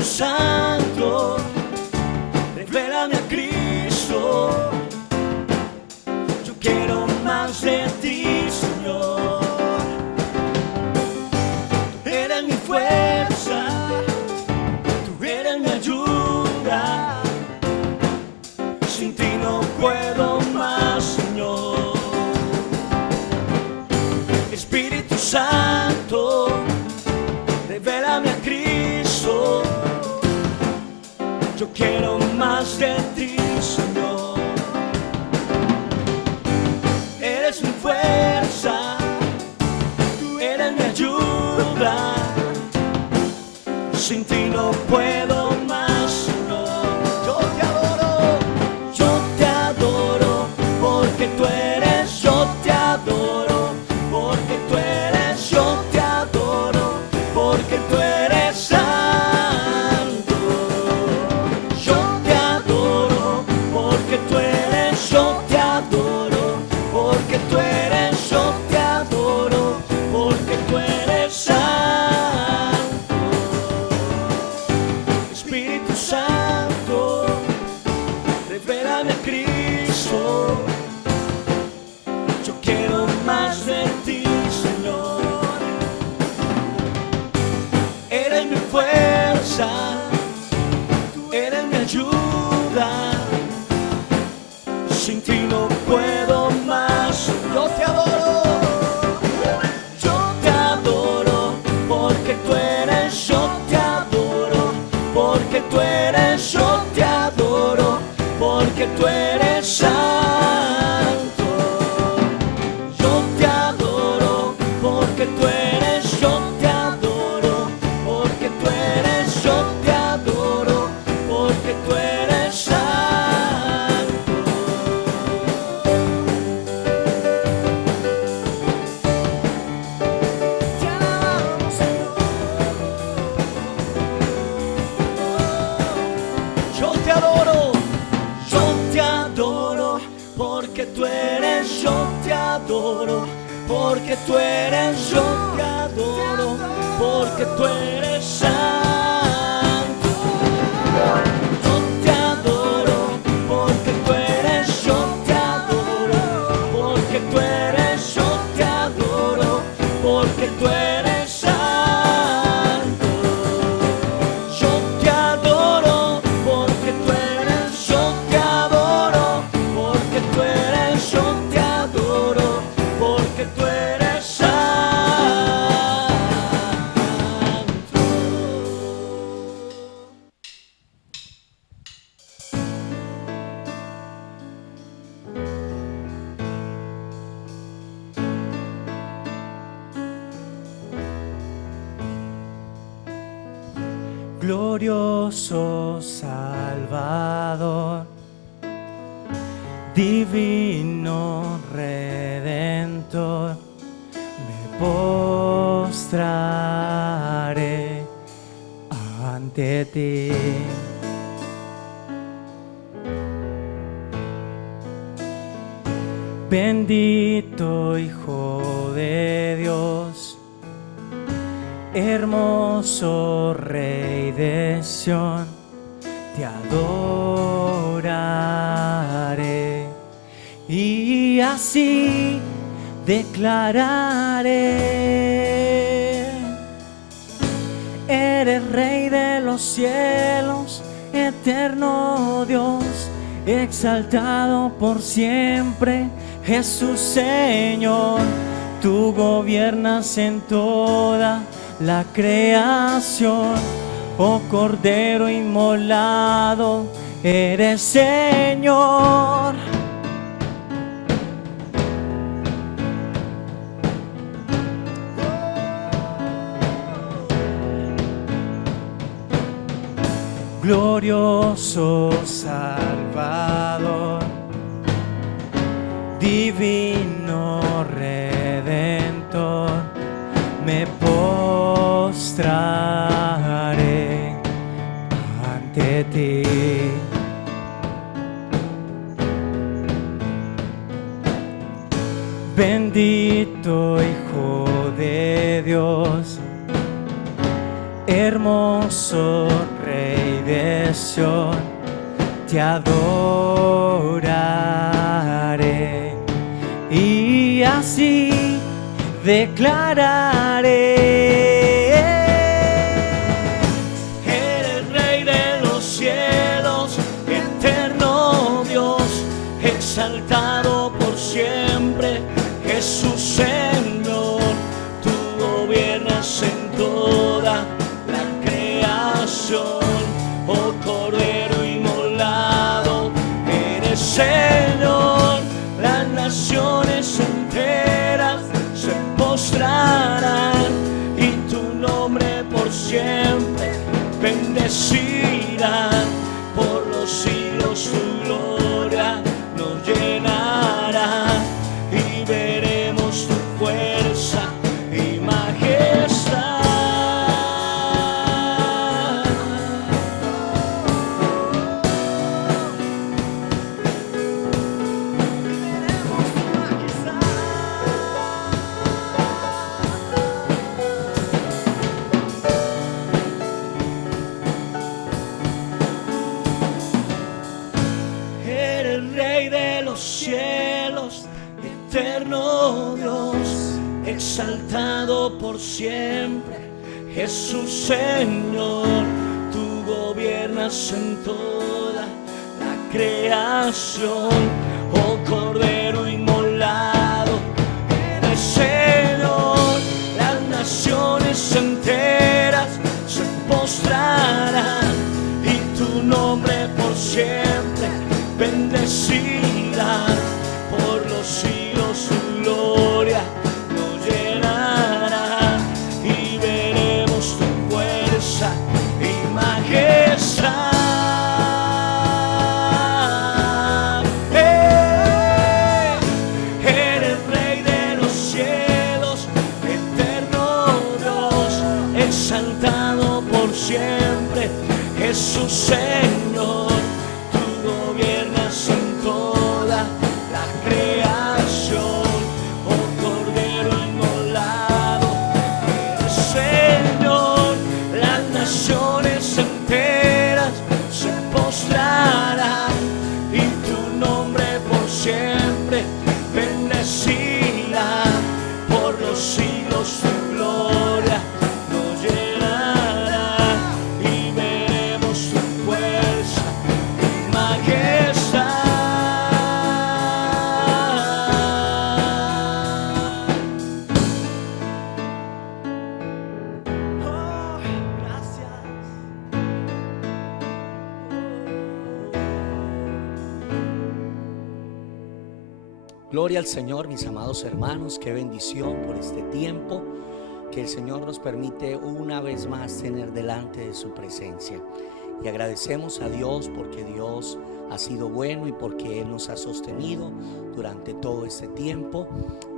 Espíritu Santo, revélame a Cristo. Yo quiero más de ti, Señor. Tú eres mi fuerza, tú eres mi ayuda. Sin ti no puedo más, Señor. Espíritu Santo, revélame a Cristo. Yo quiero más de ti, Señor. Eres mi fuerza, tú eres mi ayuda. Sin ti no puedo más, Señor. Yo te adoro, porque tú eres. Yo te adoro, porque tú eres. Yo te adoro, porque tú eres santo. Yo te adoro, porque tú eres. Yo te adoro, porque tú eres. Yo te adoro, porque tú eres santo. Espíritu Santo, revélame a Cristo. Yo quiero más de ti, Señor. Eres mi fuerza, tú eres mi ayuda. Sin ti no puedo más. Yo te adoro, porque tú eres. Yo te adoro, porque tú eres. Yo te adoro, porque tú eres santo. Yo te adoro, porque tú eres. Yo te adoro, porque tú eres. Yo te adoro, porque tú eres santo. Te alabamos, Señor. Yo te adoro, porque tú eres. Yo te adoro, porque tú eres. Yo te adoro, porque tú eres santo. Yo te adoro, porque tú eres. Yo te adoro, porque tú eres. Yo te adoro, porque tú eres santo. Yo te adoro, porque tú eres. Yo te adoro, porque tú eres. Yo te adoro, porque tú eres santo. Glorioso Salvador, divino Redentor, me postraré ante ti. Bendito Hijo de Dios, hermoso Rey de Sión, te adoraré y así declararé: eres Rey de los cielos, eterno Dios, exaltado por siempre, Jesús Señor. Tú gobiernas en toda la creación, oh Cordero inmolado, eres Señor. Glorioso Salvador, divino Redentor, me postraré ante ti. Bendito Hijo de Dios, hermoso Rey nación te adoraré, y así declararé: eres Rey de los cielos, eterno Dios, exaltado por siempre, Jesús Señor. Tú gobiernas en toda la creación, oh Cordero inmolado, eres Señor. Las naciones enteras se postrarán y tu nombre por siempre bendecirán. Por los siglos tu gloria nos llenará y veremos tu fuerza y majestad. Eres Rey de los cielos, eterno Dios, exaltado por siempre, Jesús Señor. Tú gobiernas en toda la creación, oh Cordero inmolado, eres Señor. Las naciones enteras se postrarán y tu nombre por siempre bendecirá. Por los siglos tu gloria nos llenará y veremos tu fuerza y majestad. Eres Rey de los cielos, eterno Dios, exaltado por siempre, Jesús Señor. Tú gobiernas en toda la creación, oh Cordero inmolado, eres Señor. Las naciones enteras se postrarán y tu nombre por siempre bendecirá. Por los siglos tu gloria nos llenará y veremos tu fuerza y majestad. Oh, gracias. Gloria al Señor, mis amados hermanos. Qué bendición por este tiempo que el Señor nos permite una vez más tener delante de su presencia. Y agradecemos a Dios porque Dios ha sido bueno y porque Él nos ha sostenido durante todo este tiempo.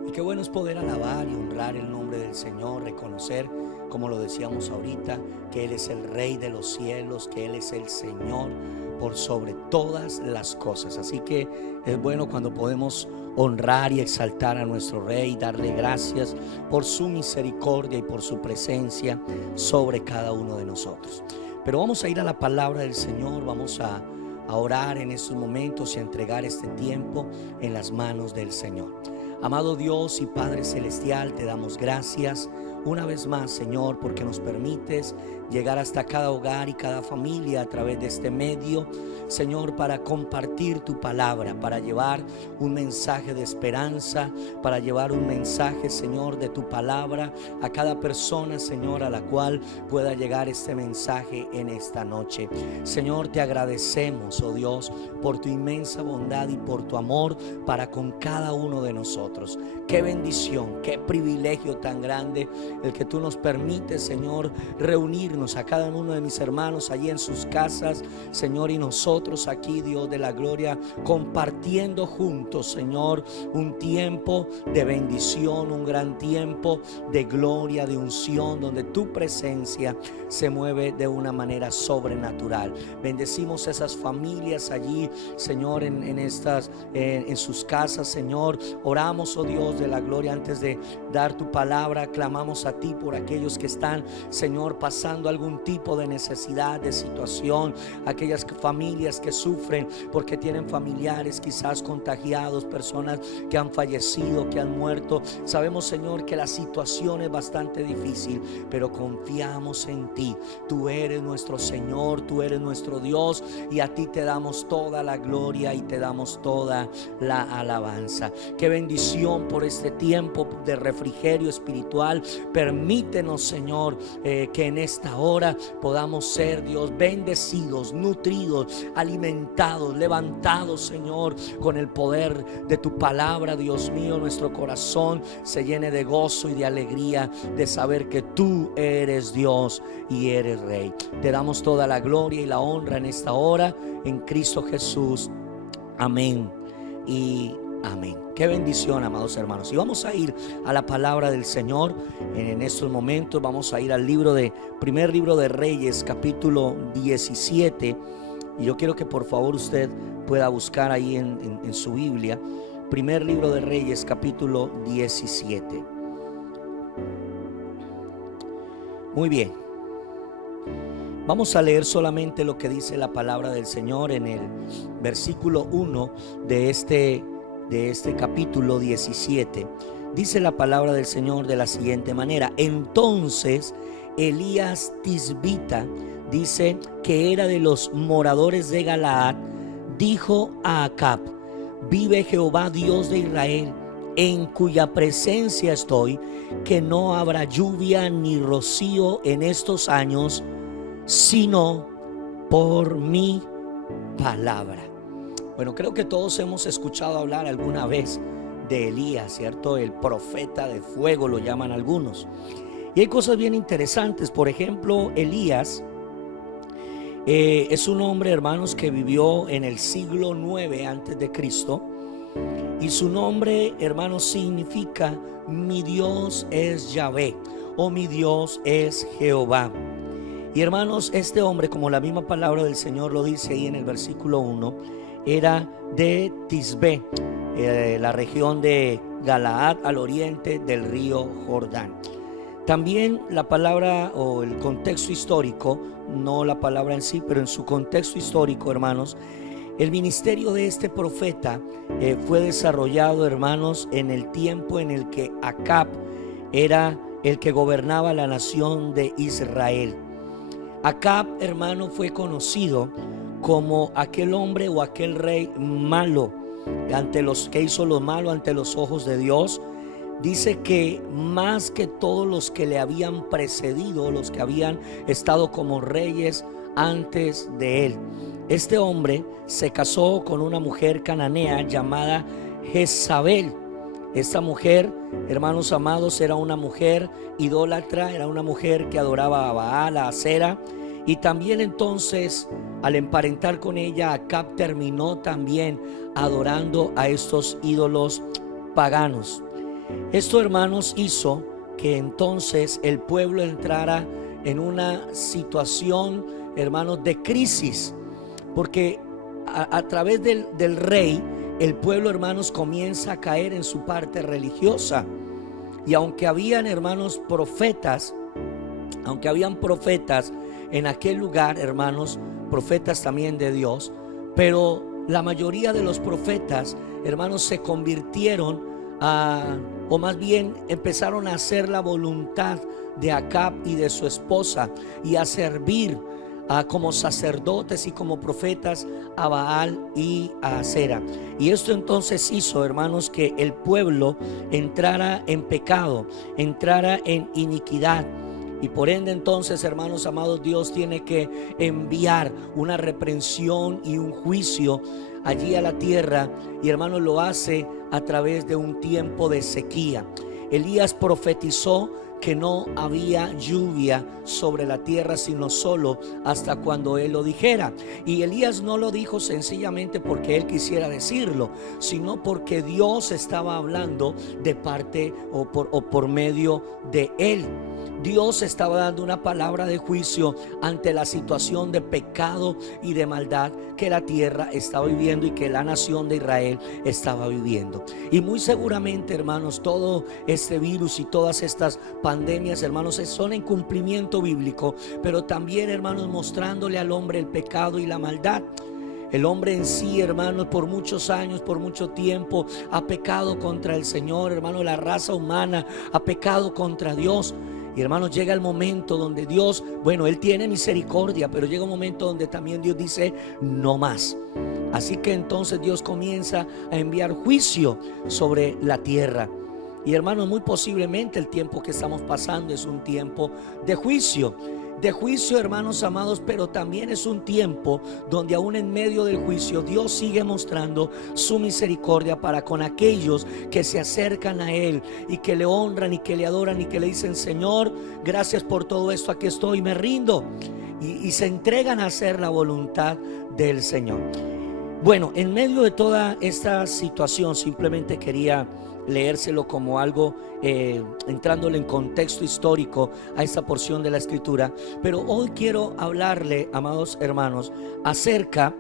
Y qué bueno es poder alabar y honrar el nombre del Señor, reconocer, como lo decíamos ahorita, que Él es el Rey de los cielos, que Él es el Señor por sobre todas las cosas. Así que es bueno cuando podemos honrar y exaltar a nuestro Rey, darle gracias por su misericordia y por su presencia sobre cada uno de nosotros. Pero vamos a ir a la palabra del Señor, vamos a orar en estos momentos y a entregar este tiempo en las manos del Señor. Amado Dios y Padre Celestial, te damos gracias una vez más, Señor, porque nos permites llegar hasta cada hogar y cada familia a través de este medio, Señor, para compartir tu palabra, para llevar un mensaje de esperanza, para llevar un mensaje, Señor, de tu palabra a cada persona, Señor, a la cual pueda llegar este mensaje en esta noche. Señor, te agradecemos, oh Dios, por tu inmensa bondad y por tu amor para con cada uno de nosotros. Qué bendición, qué privilegio tan grande el que tú nos permites, Señor, reunirnos a cada uno de mis hermanos allí en sus casas, Señor, y nosotros aquí, Dios de la gloria, compartiendo juntos, Señor, un tiempo de bendición, un gran tiempo de gloria, de unción, donde tu presencia se mueve de una manera sobrenatural. Bendecimos esas familias allí, Señor, en sus casas, Señor. Oramos oramos, oh Dios de la gloria, antes de dar tu palabra, clamamos a ti por aquellos que están, Señor, pasando algún tipo de necesidad, de situación, aquellas familias que sufren porque tienen familiares quizás contagiados, personas que han fallecido, que han muerto. Sabemos, Señor, que la situación es bastante difícil, pero confiamos en ti. Tú eres nuestro Señor, tú eres nuestro Dios, y a ti te damos toda la gloria y te damos toda la alabanza. Qué bendición por este tiempo de refrigerio espiritual. Permítenos, Señor, que en esta hora podamos ser, Dios, bendecidos, nutridos, alimentados, levantados, Señor, con el poder de tu palabra. Dios mío, nuestro corazón se llene de gozo y de alegría de saber que tú eres Dios y eres Rey. Te damos toda la gloria y la honra en esta hora, en Cristo Jesús. Amén y amén. Qué bendición, amados hermanos. Y vamos a ir a la palabra del Señor en estos momentos. Vamos a ir al primer libro de Reyes, capítulo 17. Y yo quiero que por favor usted pueda buscar ahí en su Biblia, primer libro de Reyes, capítulo 17. Muy bien. Vamos a leer solamente lo que dice la palabra del Señor en el versículo 1 de este capítulo 17. Dice la palabra del Señor de la siguiente manera: entonces Elías Tisbita, dice que era de los moradores de Galaad, dijo a Acab: vive Jehová Dios de Israel, en cuya presencia estoy, que no habrá lluvia ni rocío en estos años, sino por mi palabra. Bueno, creo que todos hemos escuchado hablar alguna vez de Elías, ¿cierto? El profeta de fuego lo llaman algunos. Y hay cosas bien interesantes. Por ejemplo, Elías es un hombre, hermanos, que vivió en el siglo 9 antes de Cristo. Y su nombre, hermanos, significa mi Dios es Yahvé, o mi Dios es Jehová. Y hermanos, este hombre, como la misma palabra del Señor lo dice ahí en el versículo 1, era de Tisbé, la región de Galaad, al oriente del río Jordán. También la palabra o el contexto histórico, no la palabra en sí, pero en su contexto histórico, hermanos, el ministerio de este profeta fue desarrollado, hermanos, en el tiempo en el que Acab era el que gobernaba la nación de Israel. Acab, hermano, fue conocido como aquel hombre o aquel rey malo, que hizo lo malo ante los ojos de Dios. Dice que más que todos los que le habían precedido, los que habían estado como reyes antes de él, este hombre se casó con una mujer cananea llamada Jezabel. Esta mujer, hermanos amados, era una mujer idólatra, era una mujer que adoraba a Baal, a Acera. Y también entonces, al emparentar con ella, Acab terminó también adorando a estos ídolos paganos. Esto, hermanos, hizo que entonces el pueblo entrara en una situación, hermanos, de crisis, porque a través del rey, el pueblo, hermanos, comienza a caer en su parte religiosa. Y aunque habían, hermanos, profetas en aquel lugar, hermanos, profetas también de Dios, pero la mayoría de los profetas, hermanos, se convirtieron o más bien empezaron a hacer la voluntad de Acab y de su esposa y a servir como sacerdotes y como profetas a Baal y a Acera. Y esto entonces hizo, hermanos, que el pueblo entrara en pecado, entrara en iniquidad. Y por ende entonces, hermanos amados, Dios tiene que enviar una reprensión y un juicio allí a la tierra. Y hermanos, lo hace a través de un tiempo de sequía. Elías profetizó que no había lluvia sobre la tierra, sino solo hasta cuando él lo dijera. Y Elías no lo dijo sencillamente porque él quisiera decirlo, sino porque Dios estaba hablando de parte o por medio de él. Dios estaba dando una palabra de juicio ante la situación de pecado y de maldad que la tierra estaba viviendo y que la nación de Israel estaba viviendo. Y muy seguramente, hermanos, todo este virus y todas estas pandemias, hermanos, son en cumplimiento bíblico, pero también, hermanos, mostrándole al hombre el pecado y la maldad. El hombre en sí, hermanos, por muchos años, por mucho tiempo, ha pecado contra el Señor, hermanos. La raza humana ha pecado contra Dios. Y hermanos, llega el momento donde Dios, bueno, Él tiene misericordia, pero llega un momento donde también Dios dice, no más. Así que entonces Dios comienza a enviar juicio sobre la tierra. Y hermanos, muy posiblemente el tiempo que estamos pasando es un tiempo de juicio. De juicio, hermanos amados, pero también es un tiempo donde aún en medio del juicio Dios sigue mostrando su misericordia para con aquellos que se acercan a Él y que le honran y que le adoran y que le dicen, Señor, gracias por todo esto, aquí estoy, me rindo, y se entregan a hacer la voluntad del Señor. Bueno, en medio de toda esta situación simplemente quería leérselo como algo, entrándole en contexto histórico a esta porción de la escritura. Pero hoy quiero hablarle, amados hermanos, acerca,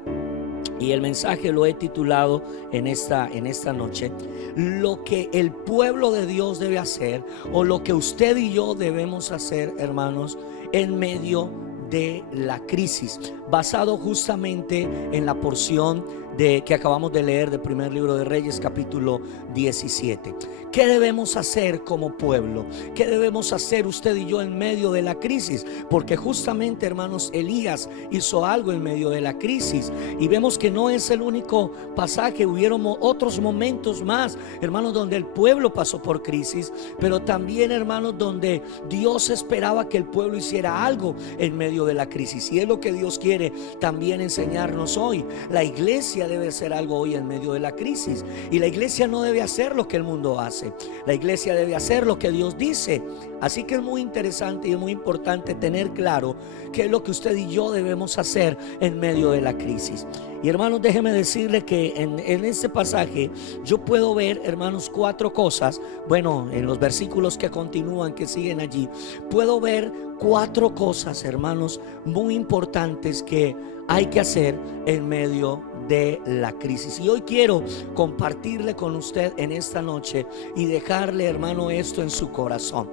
y el mensaje lo he titulado en esta noche, lo que el pueblo de Dios debe hacer, o lo que usted y yo debemos hacer, hermanos, en medio de la crisis, basado justamente en la porción que acabamos de leer del primer libro de Reyes, capítulo 17. ¿Qué debemos hacer como pueblo? ¿Qué debemos hacer usted y yo en medio de la crisis? Porque justamente, hermanos, Elías hizo algo en medio de la crisis, y vemos que no es el único pasaje. Hubieron otros momentos más, hermanos, donde el pueblo pasó por crisis, pero también, hermanos, donde Dios esperaba que el pueblo hiciera algo en medio de la crisis. Y es lo que Dios quiere también enseñarnos hoy. La iglesia debe hacer algo hoy en medio de la crisis, y la iglesia no debe hacer lo que el mundo hace. La iglesia debe hacer lo que Dios dice. Así que es muy interesante y es muy importante tener claro qué es lo que usted y yo debemos hacer en medio de la crisis. Y hermanos, déjeme decirle que en este pasaje yo puedo ver, hermanos, 4 cosas. Bueno, en los versículos que continúan, que siguen allí, puedo ver 4 cosas, hermanos, muy importantes que hay que hacer en medio de la crisis. Y hoy quiero compartirle con usted en esta noche y dejarle, hermano, esto en su corazón.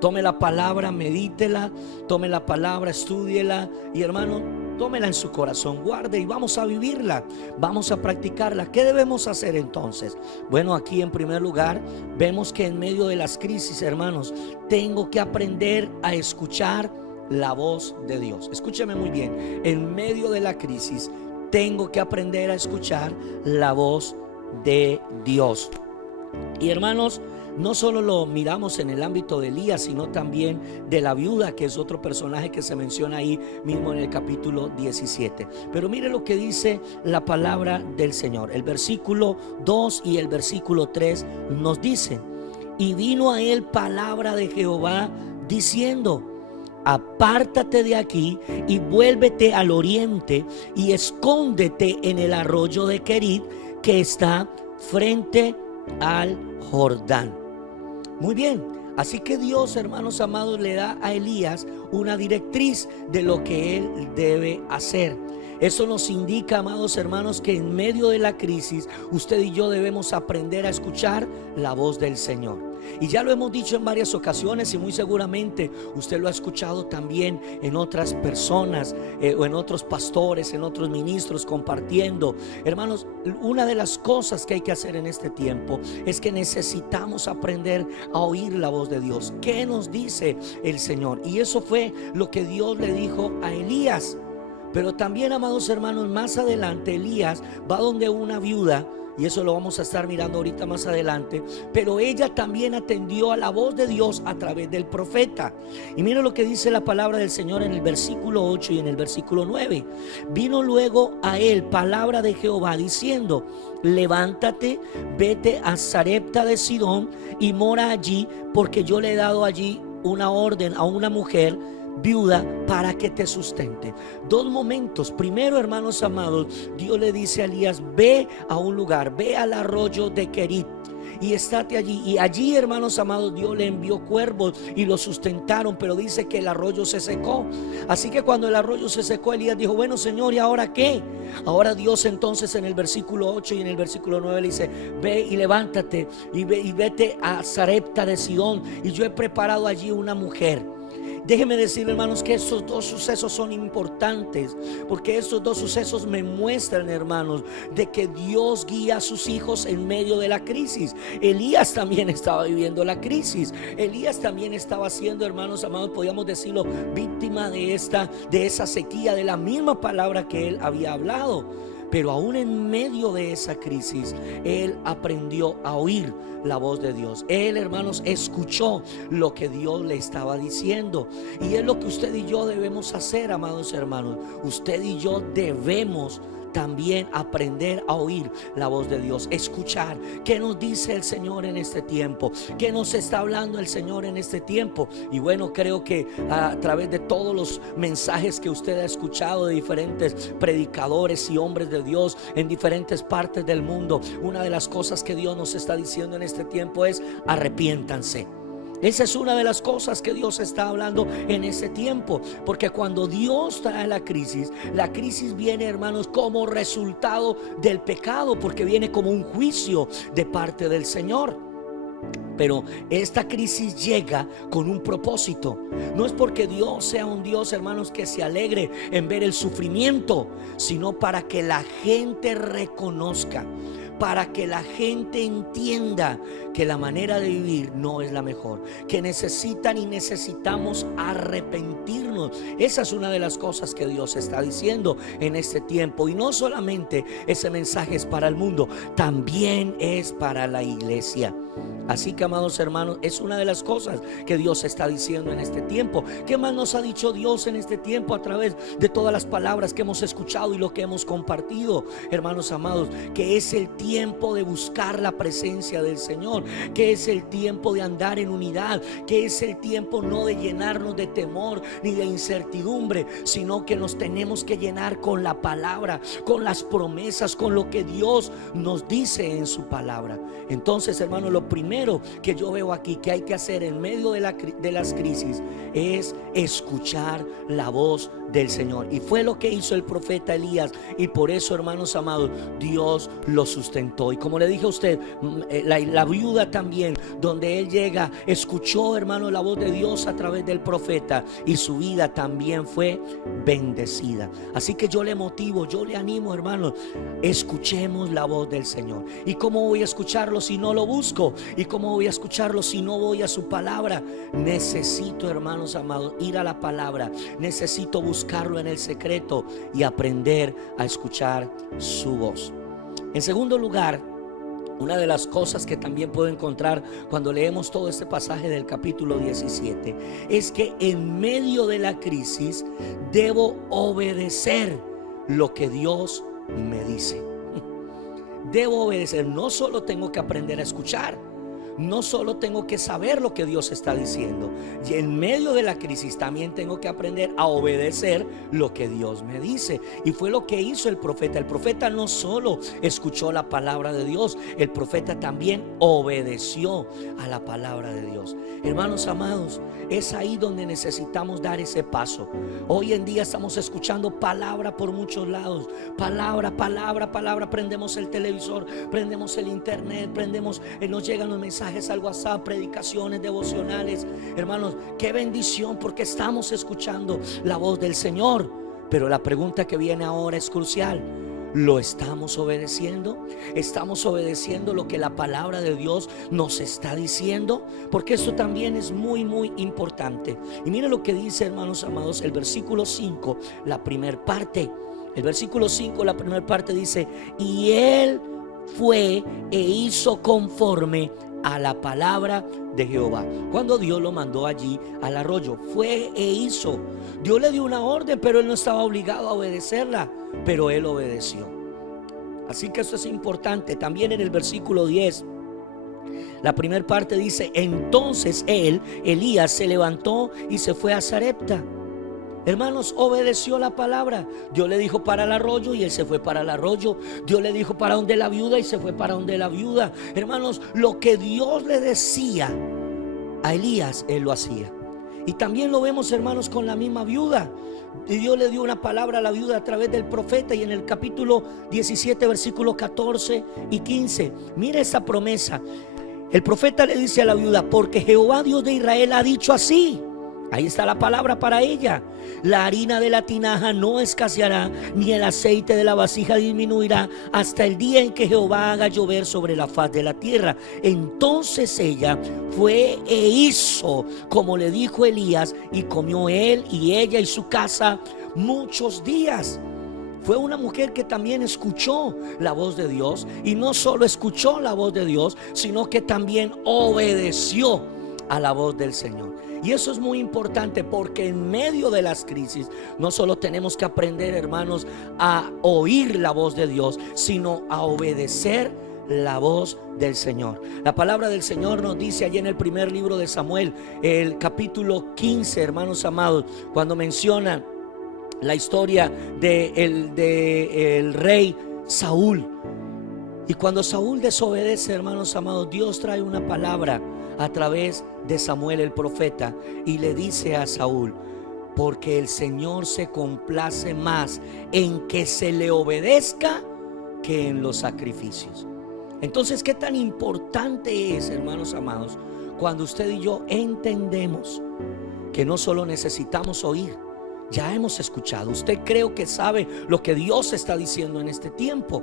Tome la palabra, medítela, tome la palabra, estúdiela, y hermano, tómela en su corazón, guarde y vamos a vivirla, vamos a practicarla. ¿Qué debemos hacer entonces? Bueno, aquí en primer lugar vemos que en medio de las crisis, hermanos, tengo que aprender a escuchar la voz de Dios. Escúcheme muy bien, en medio de la crisis tengo que aprender a escuchar la voz de Dios. Y hermanos, no solo lo miramos en el ámbito de Elías, sino también de la viuda, que es otro personaje que se menciona ahí mismo en el capítulo 17. Pero mire lo que dice la palabra del Señor. El versículo 2 y el versículo 3 nos dicen: y vino a él palabra de Jehová diciendo: apártate de aquí y vuélvete al oriente y escóndete en el arroyo de Querit, que está frente al Jordán. Muy bien, así que Dios, hermanos amados, le da a Elías una directriz de lo que él debe hacer. Eso nos indica, amados hermanos, que en medio de la crisis usted y yo debemos aprender a escuchar la voz del Señor. Y ya lo hemos dicho en varias ocasiones, y muy seguramente usted lo ha escuchado también en otras personas, o en otros pastores, en otros ministros compartiendo. Hermanos, una de las cosas que hay que hacer en este tiempo es que necesitamos aprender a oír la voz de Dios. ¿Qué nos dice el Señor? Y eso fue lo que Dios le dijo a Elías. Pero también, amados hermanos, más adelante Elías va donde una viuda y eso lo vamos a estar mirando ahorita más adelante, pero ella también atendió a la voz de Dios a través del profeta. Y mira lo que dice la palabra del Señor en el versículo 8 y en el versículo 9. Vino luego a él palabra de Jehová diciendo: levántate, vete a Sarepta de Sidón y mora allí, porque yo le he dado allí una orden a una mujer viuda para que te sustente. Dos momentos. Primero, hermanos amados, Dios le dice a Elías: ve a un lugar, ve al arroyo de Querit y estate allí. Y allí, hermanos amados, Dios le envió cuervos y lo sustentaron, pero dice que el arroyo se secó. Así que cuando el arroyo se secó, Elías dijo: bueno, Señor, ¿y ahora qué? Ahora Dios entonces en el versículo 8 y en el versículo 9 le dice: ve y levántate y vete a Sarepta de Sidón, y yo he preparado allí una mujer. Déjenme decirle, hermanos, que estos dos sucesos son importantes, porque estos dos sucesos me muestran, hermanos, de que Dios guía a sus hijos en medio de la crisis. Elías también estaba viviendo la crisis. Elías también estaba siendo, hermanos amados, podríamos decirlo, víctima de esa sequía, de la misma palabra que él había hablado. Pero aún en medio de esa crisis, él aprendió a oír la voz de Dios. Él, hermanos, escuchó lo que Dios le estaba diciendo. Y es lo que usted y yo debemos hacer, amados hermanos. Usted y yo debemos también aprender a oír la voz de Dios, escuchar qué nos dice el Señor en este tiempo, qué nos está hablando el Señor en este tiempo. Y bueno, creo que a través de todos los mensajes que usted ha escuchado de diferentes predicadores y hombres de Dios en diferentes partes del mundo, una de las cosas que Dios nos está diciendo en este tiempo es: arrepiéntanse. Esa es una de las cosas que Dios está hablando en ese tiempo, porque cuando Dios trae la crisis viene, hermanos, como resultado del pecado, porque viene como un juicio de parte del Señor. Pero esta crisis llega con un propósito. No es porque Dios sea un Dios, hermanos, que se alegre en ver el sufrimiento, sino para que la gente reconozca, para que la gente entienda que la manera de vivir no es la mejor, que necesitan y necesitamos arrepentirnos. Esa es una de las cosas que Dios está diciendo en este tiempo. Y no solamente ese mensaje es para el mundo, también es para la iglesia. Así que, amados hermanos, es una de las cosas que Dios está diciendo en este tiempo. ¿Qué más nos ha dicho Dios en este tiempo a través de todas las palabras que hemos escuchado y lo que hemos compartido? Hermanos amados, que es el tiempo de buscar la presencia del Señor, que es el tiempo de andar en unidad, que es el tiempo no de llenarnos de temor ni de incertidumbre, sino que nos tenemos que llenar con la palabra, con las promesas, con lo que Dios nos dice en su palabra. Entonces, hermanos, lo primero que yo veo aquí que hay que hacer en medio de las crisis es escuchar la voz del Señor. Y fue lo que hizo el profeta Elías, y por eso, hermanos amados, Dios lo sustentó. Y como le dije a usted, la viuda también, donde él llega, escuchó, hermano, la voz de Dios a través del profeta, y su vida también fue bendecida. Así que yo le motivo, yo le animo, hermanos, escuchemos la voz del Señor. ¿Y cómo voy a escucharlo si no lo busco? ¿Y cómo voy a escucharlo si no voy a su palabra? Necesito, hermanos amados, ir a la palabra. Necesito buscarlo en el secreto y aprender a escuchar su voz. En segundo lugar, una de las cosas que también puedo encontrar cuando leemos todo este pasaje del capítulo 17 es que en medio de la crisis debo obedecer lo que Dios me dice. Debo obedecer. No solo tengo que aprender a escuchar, no solo tengo que saber lo que Dios está diciendo, y en medio de la crisis también tengo que aprender a obedecer lo que Dios me dice. Y fue lo que hizo el profeta. El profeta no solo escuchó la palabra de Dios, el profeta también obedeció a la palabra de Dios. Hermanos amados, es ahí donde necesitamos dar ese paso. Hoy en día estamos escuchando palabra por muchos lados, palabra. Prendemos el televisor, prendemos el internet, nos llegan los mensajes al WhatsApp, predicaciones, devocionales. Hermanos, qué bendición, porque estamos escuchando la voz del Señor. Pero la pregunta que viene ahora es crucial: ¿lo estamos obedeciendo? ¿Estamos obedeciendo lo que la palabra de Dios nos está diciendo? Porque esto también es muy, muy importante. Y mire lo que dice, hermanos amados, el versículo 5, la primera parte. El versículo 5, la primera parte dice: y él fue e hizo conforme a la palabra de Jehová. Cuando Dios lo mandó allí al arroyo, fue e hizo. Dios le dio una orden, pero él no estaba obligado a obedecerla, pero él obedeció. Así que eso es importante. También en el versículo 10, la primera parte dice: entonces Elías, se levantó y se fue a Sarepta. Hermanos, obedeció la palabra. Dios le dijo para el arroyo y él se fue para el arroyo. Dios le dijo para donde la viuda y se fue para donde la viuda. Hermanos, lo que Dios le decía a Elías, él lo hacía. Y también lo vemos, hermanos, con la misma viuda. Y Dios le dio una palabra a la viuda a través del profeta. Y en el capítulo 17, versículos 14 y 15, mire esa promesa. El profeta le dice a la viuda: porque Jehová Dios de Israel ha dicho así. Ahí está la palabra para ella: la harina de la tinaja no escaseará, ni el aceite de la vasija disminuirá, hasta el día en que Jehová haga llover sobre la faz de la tierra. Entonces ella fue e hizo como le dijo Elías, y comió él y ella y su casa muchos días. Fue una mujer que también escuchó la voz de Dios, y no solo escuchó la voz de Dios, sino que también obedeció a la voz del Señor. Y eso es muy importante, porque en medio de las crisis no solo tenemos que aprender, hermanos, a oír la voz de Dios, sino a obedecer la voz del Señor. La palabra del Señor nos dice allí en el primer libro de Samuel, el capítulo 15, hermanos amados, cuando menciona la historia del rey Saúl. Y cuando Saúl desobedece, hermanos amados, Dios trae una palabra a través de Samuel el profeta, y le dice a Saúl: porque el Señor se complace más en que se le obedezca que en los sacrificios. Entonces, ¿qué tan importante es, hermanos amados, cuando usted y yo entendemos que no solo necesitamos oír? Ya hemos escuchado. Usted creo que sabe lo que Dios está diciendo en este tiempo.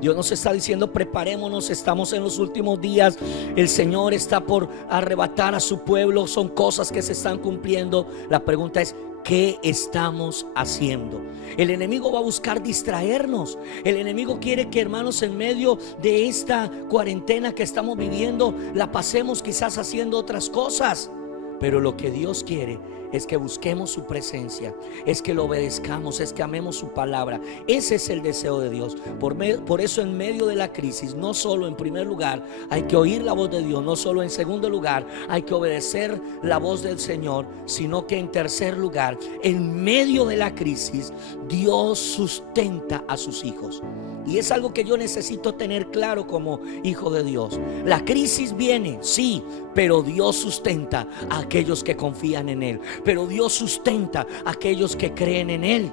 Dios nos está diciendo: preparémonos, estamos en los últimos días, el Señor está por arrebatar a su pueblo, son cosas que se están cumpliendo. La pregunta es: ¿qué estamos haciendo? El enemigo va a buscar distraernos. El enemigo quiere que, hermanos, en medio de esta cuarentena que estamos viviendo, la pasemos quizás haciendo otras cosas. Pero lo que Dios quiere es que busquemos su presencia, es que lo obedezcamos, es que amemos su palabra. Ese es el deseo de Dios. Por eso, en medio de la crisis, no solo en primer lugar hay que oír la voz de Dios, no solo en segundo lugar hay que obedecer la voz del Señor, sino que en tercer lugar, en medio de la crisis, Dios sustenta a sus hijos. Y es algo que yo necesito tener claro como hijo de Dios. La crisis viene, sí, pero Dios sustenta a aquellos que confían en Él. Pero Dios sustenta a aquellos que creen en Él.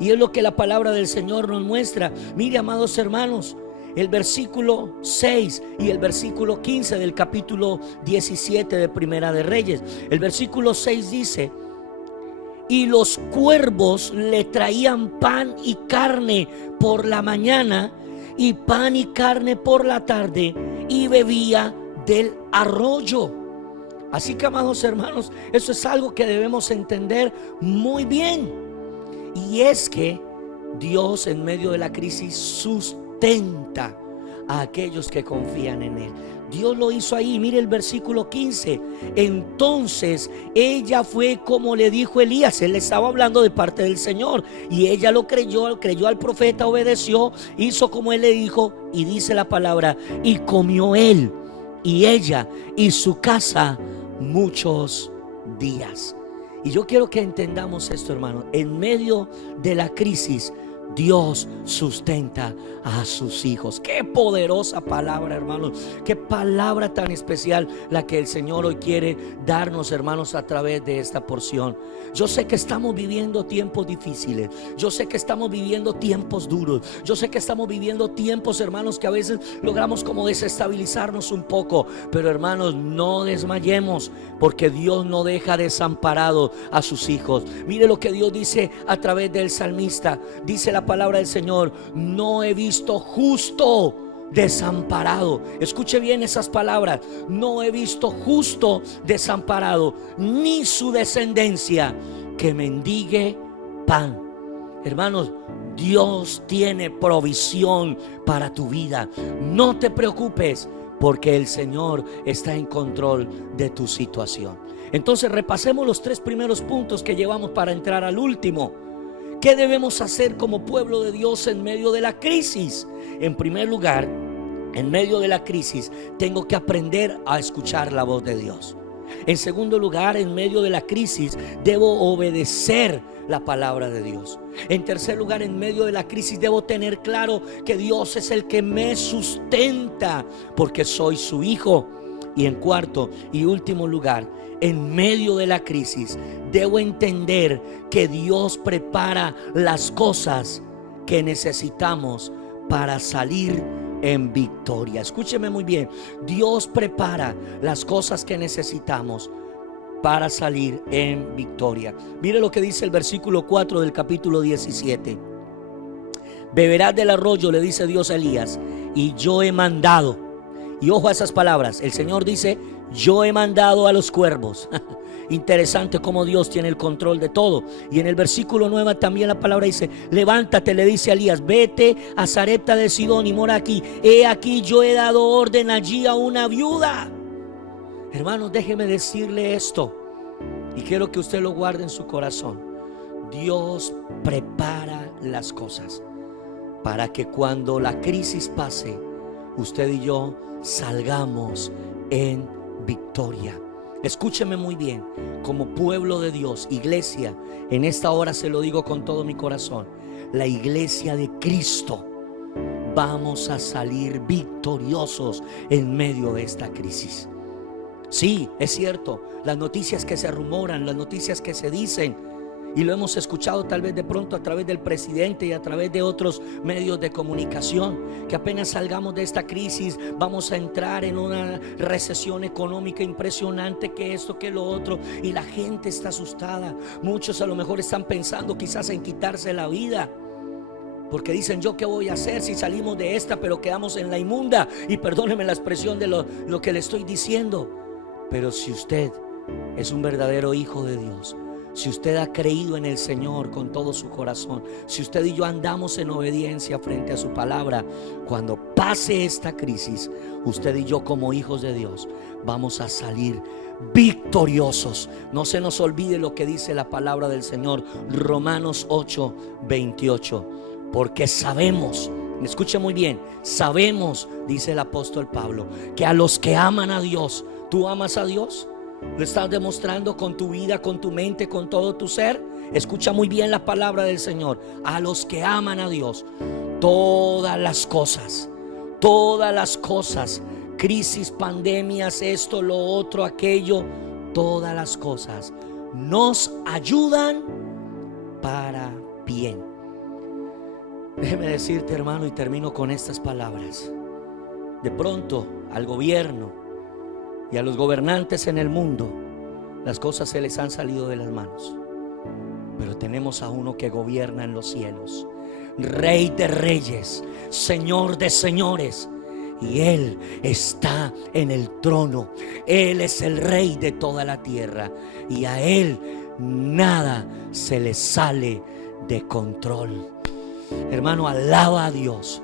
Y es lo que la palabra del Señor nos muestra. Mire, amados hermanos, el versículo 6 y el versículo 15 del capítulo 17 de Primera de Reyes. El versículo 6 dice: y los cuervos le traían pan y carne por la mañana, y pan y carne por la tarde, y bebía del arroyo. Así que, amados hermanos, eso es algo que debemos entender muy bien. Y es que Dios, en medio de la crisis, sustenta a aquellos que confían en Él. Dios lo hizo ahí. Mire el versículo 15. Entonces ella fue como le dijo Elías. Él estaba hablando de parte del Señor, y ella lo creyó al profeta, obedeció, hizo como él le dijo. Y dice la palabra: y comió él y ella y su casa muchos días. Y yo quiero que entendamos esto, hermano. En medio de la crisis, Dios sustenta a sus hijos. Qué poderosa palabra, hermanos. Qué palabra tan especial la que el Señor hoy quiere darnos, hermanos, a través de esta porción. Yo sé que estamos viviendo tiempos difíciles. Yo sé que estamos viviendo tiempos duros. Yo sé que estamos viviendo tiempos, hermanos, que a veces logramos como desestabilizarnos un poco. Pero, hermanos, no desmayemos, porque Dios no deja desamparado a sus hijos. Mire lo que Dios dice a través del salmista. Dice la palabra del Señor: no he visto justo desamparado. Escuche bien esas palabras: no he visto justo desamparado, ni su descendencia que mendigue pan. Hermanos, Dios tiene provisión para tu vida. No te preocupes, porque el Señor está en control de tu situación. Entonces repasemos los 3 primeros puntos que llevamos para entrar al último. ¿Qué debemos hacer como pueblo de Dios en medio de la crisis? En primer lugar, en medio de la crisis tengo que aprender a escuchar la voz de Dios. En segundo lugar, en medio de la crisis debo obedecer la palabra de Dios. En tercer lugar, en medio de la crisis debo tener claro que Dios es el que me sustenta, porque soy su hijo. Y en cuarto y último lugar, en medio de la crisis debo entender que Dios prepara las cosas que necesitamos para salir en victoria. Escúcheme muy bien. Dios prepara las cosas que necesitamos para salir en victoria. Mire lo que dice el versículo 4 del capítulo 17. Beberás del arroyo, le dice Dios a Elías, y yo he mandado. Y ojo a esas palabras. El Señor dice: yo he mandado a los cuervos. Interesante cómo Dios tiene el control de todo. Y en el versículo 9 también la palabra dice: levántate, le dice a Elías, vete a Sarepta de Sidón y mora aquí. He aquí, yo he dado orden allí a una viuda. Hermanos, déjeme decirle esto, y quiero que usted lo guarde en su corazón. Dios prepara las cosas para que cuando la crisis pase, usted y yo salgamos en victoria. Escúcheme muy bien, como pueblo de Dios, iglesia, en esta hora se lo digo con todo mi corazón, la iglesia de Cristo, vamos a salir victoriosos en medio de esta crisis. Sí, es cierto, las noticias que se rumoran, las noticias que se dicen, y lo hemos escuchado tal vez de pronto a través del presidente y a través de otros medios de comunicación, que apenas salgamos de esta crisis vamos a entrar en una recesión económica impresionante, que esto, que lo otro, y la gente está asustada. Muchos a lo mejor están pensando quizás en quitarse la vida, porque dicen: yo qué voy a hacer si salimos de esta pero quedamos en la inmunda. Y perdóneme la expresión de lo que le estoy diciendo, pero si usted es un verdadero hijo de Dios, si usted ha creído en el Señor con todo su corazón, si usted y yo andamos en obediencia frente a su palabra, cuando pase esta crisis, usted y yo como hijos de Dios vamos a salir victoriosos. No se nos olvide lo que dice la palabra del Señor, Romanos 8:28, porque sabemos, escuche muy bien, sabemos, dice el apóstol Pablo, que a los que aman a Dios. ¿Tú amas a Dios? ¿Lo estás demostrando con tu vida, con tu mente, con todo tu ser? Escucha muy bien la palabra del Señor. A los que aman a Dios, todas las cosas, crisis, pandemias, esto, lo otro, aquello, todas las cosas nos ayudan para bien. Déjeme decirte, hermano, y termino con estas palabras. De pronto al gobierno y a los gobernantes en el mundo, las cosas se les han salido de las manos, pero tenemos a uno que gobierna en los cielos, Rey de reyes, Señor de señores, y Él está en el trono. Él es el Rey de toda la tierra, y a Él nada se le sale de control. Hermano, alaba a Dios,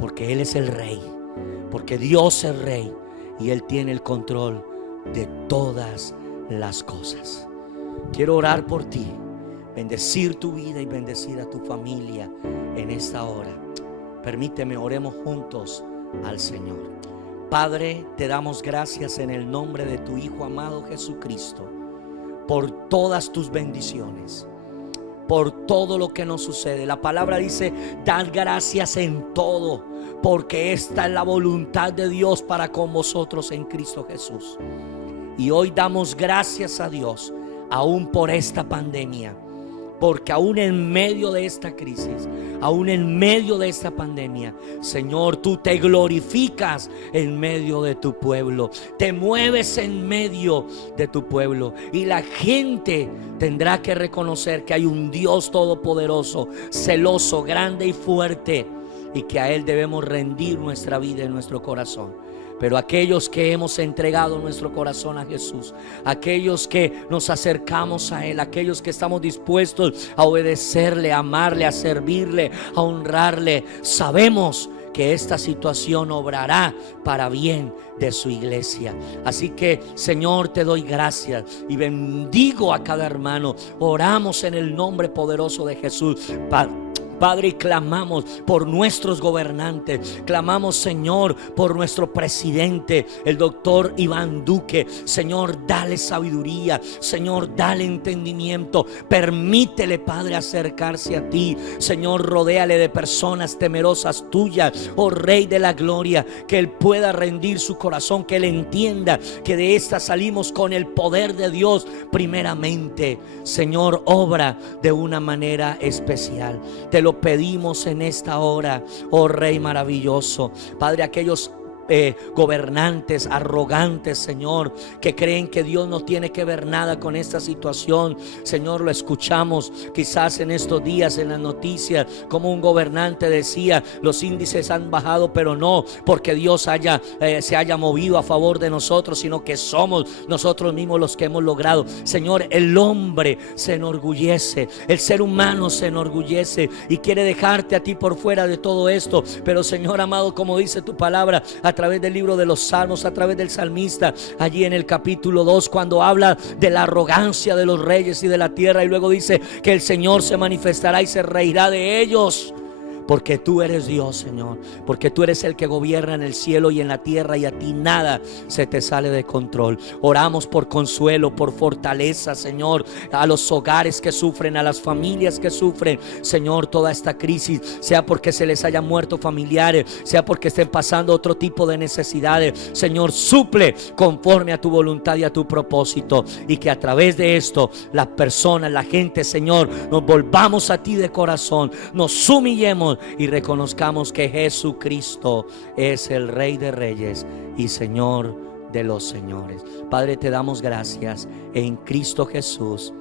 porque Él es el Rey, porque Dios es Rey, y Él tiene el control de todas las cosas. Quiero orar por ti, bendecir tu vida y bendecir a tu familia en esta hora. Permíteme, oremos juntos al Señor. Padre, te damos gracias en el nombre de tu Hijo amado Jesucristo por todas tus bendiciones, por todo lo que nos sucede. La palabra dice: dad gracias en todo, porque esta es la voluntad de Dios para con vosotros en Cristo Jesús. Y hoy damos gracias a Dios aún por esta pandemia, porque aún en medio de esta crisis, aún en medio de esta pandemia, Señor, tú te glorificas en medio de tu pueblo, te mueves en medio de tu pueblo, y la gente tendrá que reconocer que hay un Dios todopoderoso, celoso, grande y fuerte, y que a Él debemos rendir nuestra vida y nuestro corazón. Pero aquellos que hemos entregado nuestro corazón a Jesús, aquellos que nos acercamos a Él, aquellos que estamos dispuestos a obedecerle, a amarle, a servirle, a honrarle, sabemos que esta situación obrará para bien de su iglesia. Así que, Señor, te doy gracias y bendigo a cada hermano. Oramos en el nombre poderoso de Jesús, Padre, y clamamos por nuestros gobernantes. Clamamos, Señor, por nuestro presidente, el doctor Iván Duque. Señor, dale sabiduría. Señor, dale entendimiento. Permítele, Padre, acercarse a ti. Señor, rodéale de personas temerosas tuyas. Oh Rey de la gloria, que él pueda rendir su corazón, que él entienda que de esta salimos con el poder de Dios primeramente. Señor, obra de una manera especial. Te lo pedimos en esta hora, oh Rey maravilloso. Padre, aquellos gobernantes arrogantes, Señor, que creen que Dios no tiene que ver nada con esta situación, Señor, lo escuchamos quizás en estos días en las noticias, como un gobernante decía: los índices han bajado, pero no porque Dios se haya movido a favor de nosotros, sino que somos nosotros mismos los que hemos logrado. Señor, el hombre se enorgullece, el ser humano se enorgullece y quiere dejarte a ti por fuera de todo esto. Pero, Señor amado, como dice tu palabra a través del libro de los Salmos, a través del salmista, allí en el capítulo 2, cuando habla de la arrogancia de los reyes y de la tierra, y luego dice que el Señor se manifestará y se reirá de ellos. Porque tú eres Dios, Señor, porque tú eres el que gobierna en el cielo y en la tierra, y a ti nada se te sale de control. Oramos por consuelo, por fortaleza, Señor, a los hogares que sufren, a las familias que sufren, Señor, toda esta crisis, sea porque se les hayan muerto familiares, sea porque estén pasando otro tipo de necesidades. Señor, suple conforme a tu voluntad y a tu propósito, y que a través de esto las personas, la gente, Señor, nos volvamos a ti de corazón, nos humillemos y reconozcamos que Jesucristo es el Rey de Reyes y Señor de los señores. Padre, te damos gracias en Cristo Jesús.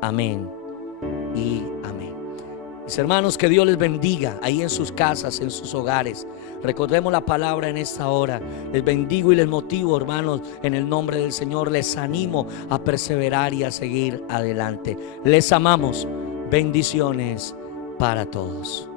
Amén y amén. Mis hermanos, que Dios les bendiga ahí en sus casas, en sus hogares. Recordemos la palabra en esta hora. Les bendigo y les motivo, hermanos, en el nombre del Señor. Les animo a perseverar y a seguir adelante. Les amamos. Bendiciones para todos.